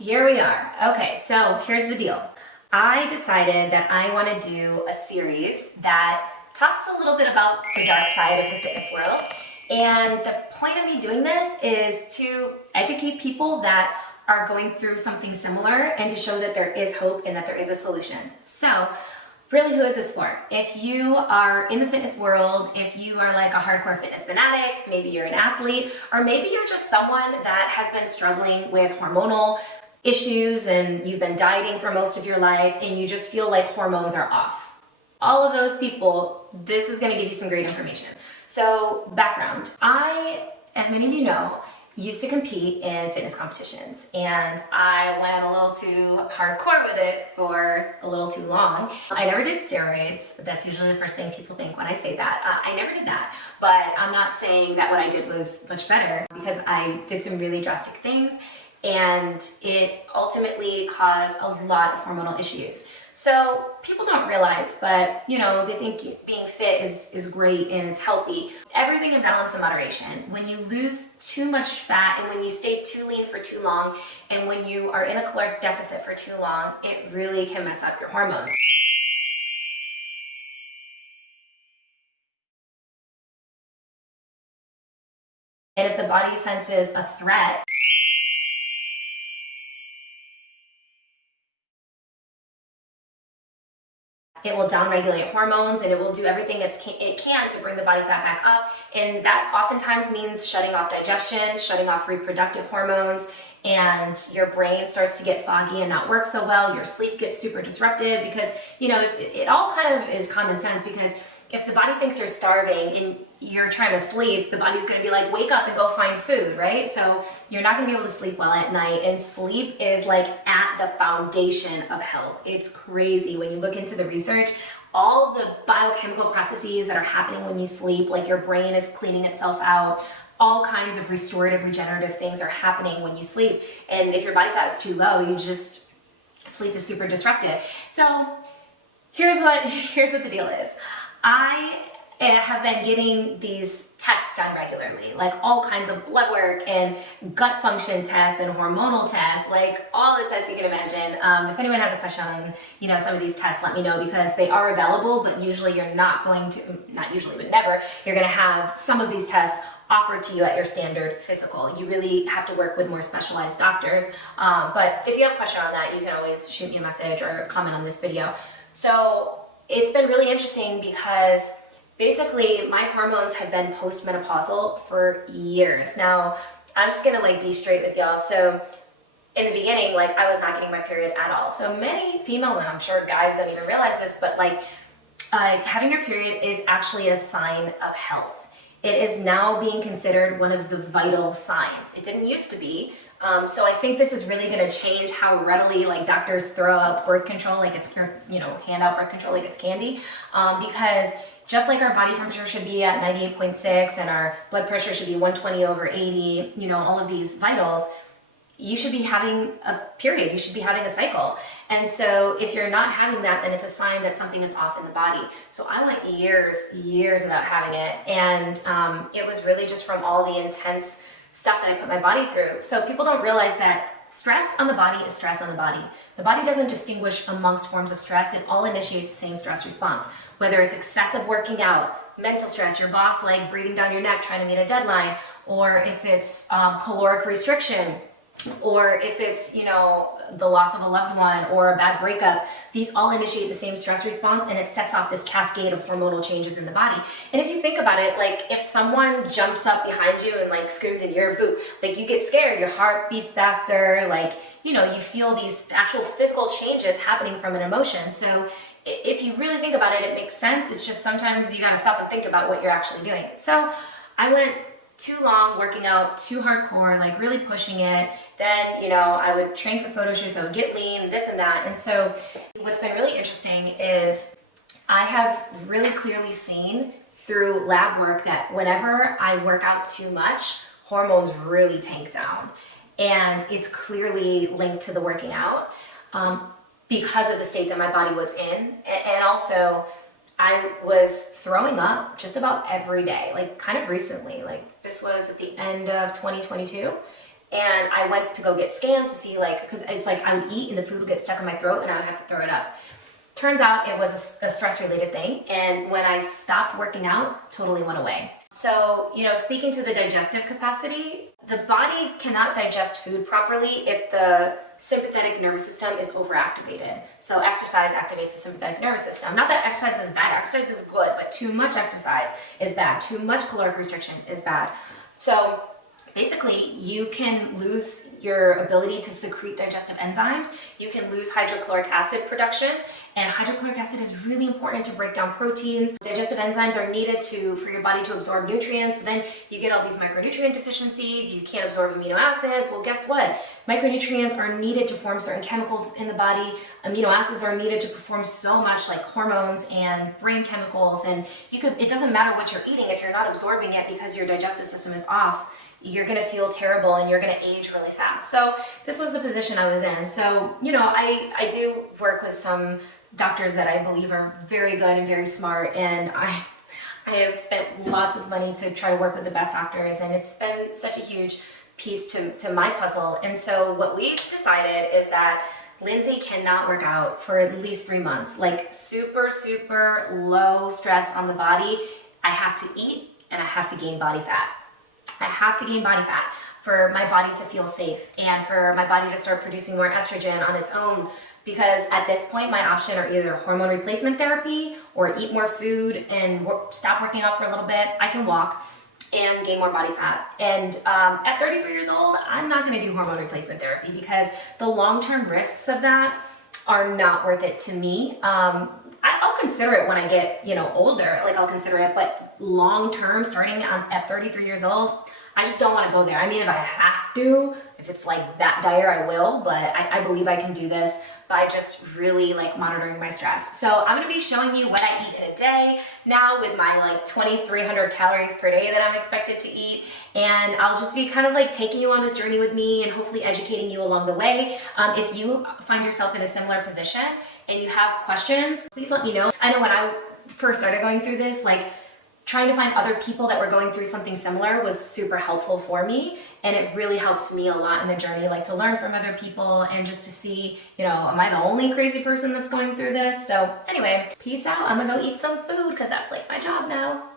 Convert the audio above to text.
Here we are. Okay, so here's the deal. I decided that I want to do a series that talks a little bit about the dark side of the fitness world. And the point of me doing this is to educate people that are going through something similar and to show that there is hope and that there is a solution. So really, who is this for? If you are in the fitness world, if you are like a hardcore fitness fanatic, maybe you're an athlete, or maybe you're just someone that has been struggling with hormonal issues and you've been dieting for most of your life and you just feel like hormones are off. All of those people, this is gonna give you some great information. So, background. I, as many of you know, used to compete in fitness competitions, and I went a little too hardcore with it for a little too long. I never did steroids. That's usually the first thing people think when I say that. I never did that, but I'm not saying that what I did was much better, because I did some really drastic things and it ultimately caused a lot of hormonal issues. So people don't realize, but you know, they think being fit is great and it's healthy. Everything in balance and moderation. When you lose too much fat and when you stay too lean for too long and when you are in a caloric deficit for too long, it really can mess up your hormones. And if the body senses a threat, it will downregulate hormones and it will do everything it can to bring the body fat back up. And that oftentimes means shutting off digestion, shutting off reproductive hormones, and your brain starts to get foggy and not work so well. Your sleep gets super disrupted because, you know, it all kind of is common sense, because if the body thinks you're starving and you're trying to sleep, the body's gonna be like, wake up and go find food, right? So you're not gonna be able to sleep well at night, and sleep is like at the foundation of health. It's crazy when you look into the research, all the biochemical processes that are happening when you sleep, like your brain is cleaning itself out, all kinds of restorative, regenerative things are happening when you sleep. And if your body fat is too low, sleep is super disrupted. So here's what the deal is. I have been getting these tests done regularly, like all kinds of blood work and gut function tests and hormonal tests, like all the tests you can imagine. If anyone has a question on, you know, some of these tests, let me know, because they are available, but usually you're not going to, not usually, but never, you're going to have some of these tests offered to you at your standard physical. You really have to work with more specialized doctors. But if you have a question on that, you can always shoot me a message or comment on this video. So it's been really interesting because basically my hormones have been postmenopausal for years. Now, I'm just gonna like be straight with y'all. So in the beginning, like I was not getting my period at all. So many females, and I'm sure guys don't even realize this, but like having your period is actually a sign of health. It is now being considered one of the vital signs. It didn't used to be. So I think this is really going to change how readily like doctors throw out birth control like it's, you know, hand out birth control like it's candy, because just like our body temperature should be at 98.6 and our blood pressure should be 120/80, you know, all of these vitals, you should be having a period, you should be having a cycle. And so if you're not having that, then it's a sign that something is off in the body. So I went years without having it, and it was really just from all the intense stuff that I put my body through. So people don't realize that stress on the body is stress on the body. The body doesn't distinguish amongst forms of stress. It all initiates the same stress response. Whether it's excessive working out, mental stress, your boss like breathing down your neck trying to meet a deadline, or if it's caloric restriction, or if it's, you know, the loss of a loved one or a bad breakup, these all initiate the same stress response, and it sets off this cascade of hormonal changes in the body. And if you think about it, like if someone jumps up behind you and like screams in your boot, like you get scared, your heart beats faster, like, you know, you feel these actual physical changes happening from an emotion. So if you really think about it, it makes sense. It's just sometimes you gotta stop and think about what you're actually doing. So I went too long working out, too hardcore, like really pushing it. Then, you know, I would train for photo shoots, I would get lean, this and that. And so what's been really interesting is I have really clearly seen through lab work that whenever I work out too much, hormones really tank down. And it's clearly linked to the working out because of the state that my body was in. And also, I was throwing up just about every day, like kind of recently, like this was at the end of 2022. And I went to go get scans to see, like, because it's like I would eat and the food would get stuck in my throat and I would have to throw it up. Turns out it was a stress-related thing, and when I stopped working out, totally went away. So, speaking to the digestive capacity, the body cannot digest food properly if the sympathetic nervous system is overactivated. So exercise activates the sympathetic nervous system. Not that exercise is bad, exercise is good, but too much exercise is bad. Too much caloric restriction is bad. So basically, you can lose your ability to secrete digestive enzymes. You can lose hydrochloric acid production, and hydrochloric acid is really important to break down proteins. Digestive enzymes are needed for your body to absorb nutrients. So then you get all these micronutrient deficiencies. You can't absorb amino acids. Well, guess what? Micronutrients are needed to form certain chemicals in the body. Amino acids are needed to perform so much, like hormones and brain chemicals. And it doesn't matter what you're eating if you're not absorbing it because your digestive system is off. You're gonna feel terrible and you're gonna age really fast. So this was the position I was in. So, I do work with some doctors that I believe are very good and very smart, and I have spent lots of money to try to work with the best doctors, and it's been such a huge piece to my puzzle. And so what we've decided is that Lindsey cannot work out for at least 3 months, like super, super low stress on the body. I have to eat and I have to gain body fat. I have to gain body fat for my body to feel safe and for my body to start producing more estrogen on its own, because at this point my option are either hormone replacement therapy or eat more food and stop working out for a little bit. I can walk and gain more body fat. And at 33 years old, I'm not gonna do hormone replacement therapy because the long-term risks of that are not worth it to me. I'll consider it when I get, older, like I'll consider it, but long-term, starting at 33 years old, I just don't want to go there. I mean, if I have to, if it's like that dire, I will, but I believe I can do this by just really like monitoring my stress. So I'm going to be showing you what I eat in a day now with my like 2,300 calories per day that I'm expected to eat. And I'll just be kind of like taking you on this journey with me and hopefully educating you along the way. If you find yourself in a similar position and you have questions, please let me know. I know when I first started going through this, like trying to find other people that were going through something similar was super helpful for me. And it really helped me a lot in the journey, like to learn from other people and just to see, am I the only crazy person that's going through this? So anyway, peace out. I'm gonna go eat some food because that's like my job now.